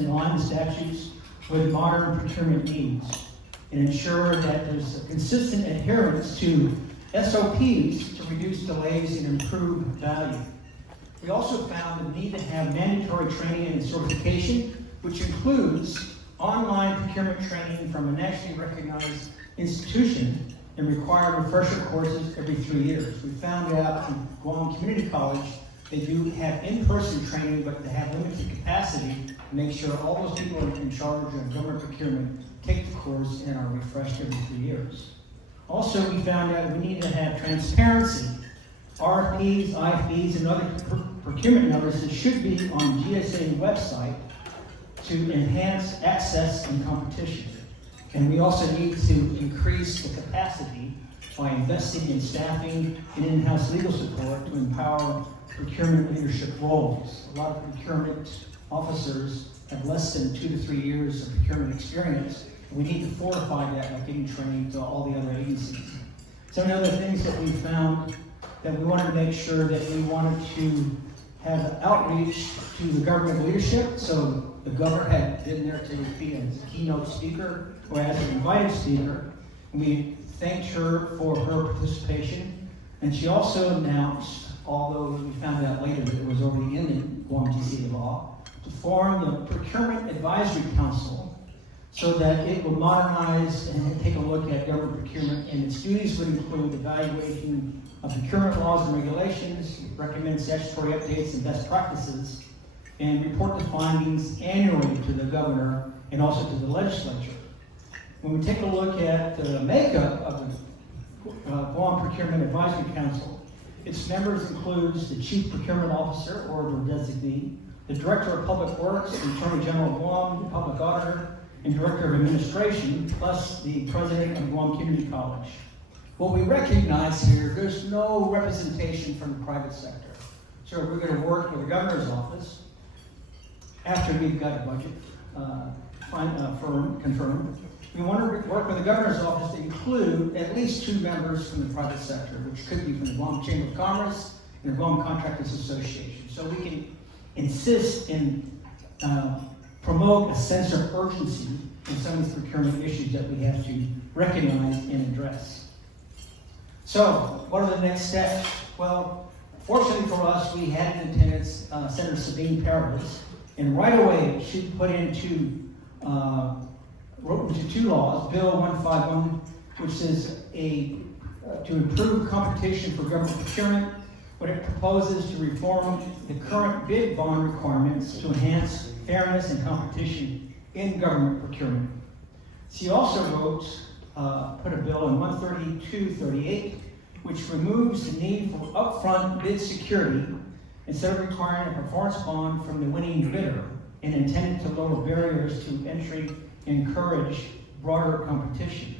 and align the statutes with modern procurement needs and ensure that there's a consistent adherence to SOPs to reduce delays and improve value. We also found the need to have mandatory training and certification, which includes online procurement training from a nationally recognized institution and require refresher courses every 3 years. We found out from Guam Community College they do have in-person training, but they have limited capacity to make sure all those people in charge of government procurement take the course and are refreshed every 3 years. Also, we found out we need to have transparency. RFPs, IFPs, and other procurement notices should be on GSA website to enhance access and competition. And we also need to increase the capacity by investing in staffing and in-house legal support to empower procurement leadership roles. A lot of procurement officers have less than 2 to 3 years of procurement experience. We need to fortify that by getting training to all the other agencies. Some of the things that we found that we wanted to make sure that we wanted to have outreach to the government leadership. So the governor had been there to be a keynote speaker or as an invited speaker. And we thanked her for her participation. And she also announced, although we found out later that it was already in the Guam GCA law, to form the Procurement Advisory Council so that it will modernize and take a look at government procurement, and its duties would include evaluation of procurement laws and regulations, recommend statutory updates and best practices, and report the findings annually to the governor and also to the legislature. When we take a look at the makeup of the Guam Procurement Advisory Council, its members includes the Chief Procurement Officer or the designee, the Director of Public Works, the Attorney General of Guam, the Public Auditor, and Director of Administration, plus the President of Guam Community College. What we recognize here, there's no representation from the private sector. So we're going to work with the Governor's Office after we've got a budget confirmed. We want to work with the Governor's Office to include at least 2 members from the private sector, which could be from the Guam Chamber of Commerce and the Guam Contractors Association. So we can insist and promote a sense of urgency in some of these procurement issues that we have to recognize and address. So, what are the next steps? Well, fortunately for us, we had in attendance Senator Sabine Paradis, and right away she put wrote into 2 laws, Bill 151, which says to improve competition for government procurement. What it proposes to reform the current bid bond requirements to enhance fairness and competition in government procurement. She also put a bill in 13238, which removes the need for upfront bid security instead of requiring a performance bond from the winning bidder, and intended to lower barriers to entry and encourage broader competition.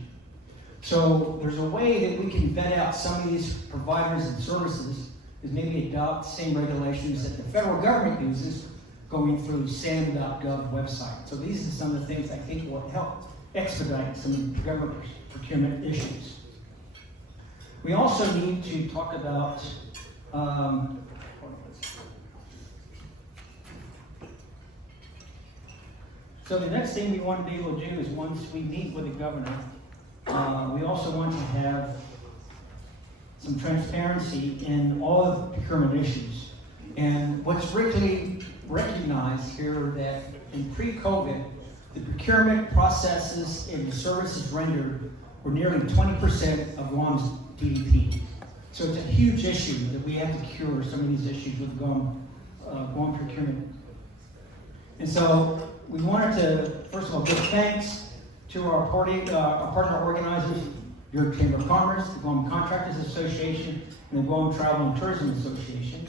So there's a way that we can vet out some of these providers and services is maybe adopt the same regulations that the federal government uses going through SAM.gov website. So these are some of the things I think will help expedite some government procurement issues. We also need to talk about so the next thing we want to be able to do is once we meet with the governor, we also want to have some transparency in all of the procurement issues. And what's really recognized here that in pre-COVID, the procurement processes and the services rendered were nearly 20% of Guam's GDP. So it's a huge issue that we have to cure some of these issues with Guam procurement. And so we wanted to, first of all, give thanks to our partner organizers, your Chamber of Commerce, the Guam Contractors Association, and the Guam Travel and Tourism Association.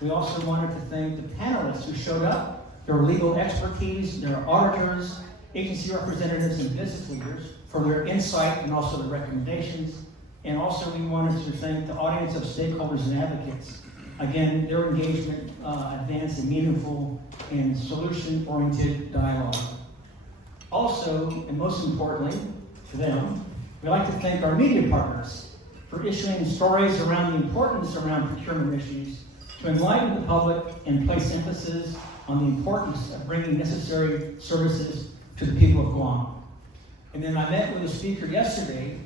We also wanted to thank the panelists who showed up, their legal expertise, their auditors, agency representatives, and business leaders for their insight and also the recommendations. And also we wanted to thank the audience of stakeholders and advocates. Again, their engagement advanced a meaningful and solution-oriented dialogue. Also, and most importantly, to them, we'd like to thank our media partners for issuing stories around the importance around procurement issues to enlighten the public and place emphasis on the importance of bringing necessary services to the people of Guam. And then I met with a speaker yesterday,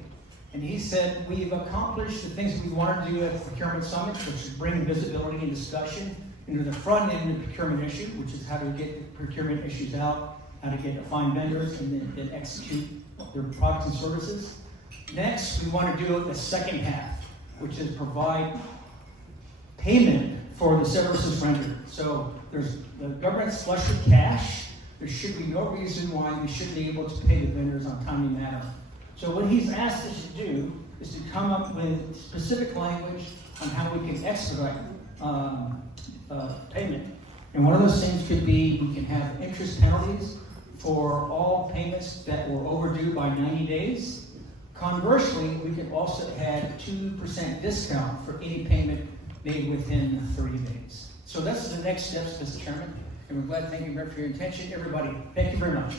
and he said, we've accomplished the things we wanted to do at the Procurement Summit, which is bring visibility and discussion into the front end of the procurement issue, which is how to get procurement issues out, how to find vendors, and then execute their products and services. Next, we want to do the second half, which is provide payment for the services rendered. So the government's flush with cash. There should be no reason why we shouldn't be able to pay the vendors on a timely manner. So what he's asked us to do is to come up with specific language on how we can expedite payment. And one of those things could be we can have interest penalties for all payments that were overdue by 90 days. Conversely, we can also add 2% discount for any payment made within 30 days. So that's the next steps, Mr. Chairman. And we're glad, thank you very much for your attention. Everybody, thank you very much.